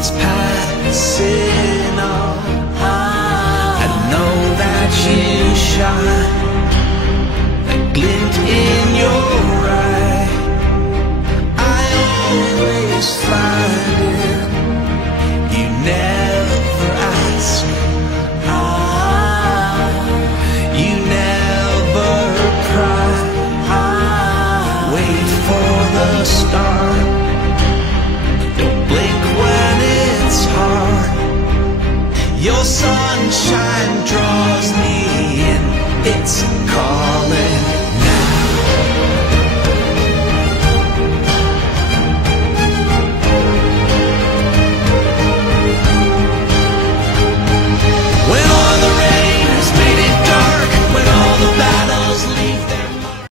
it's passing on. I know that you shine, a glint in your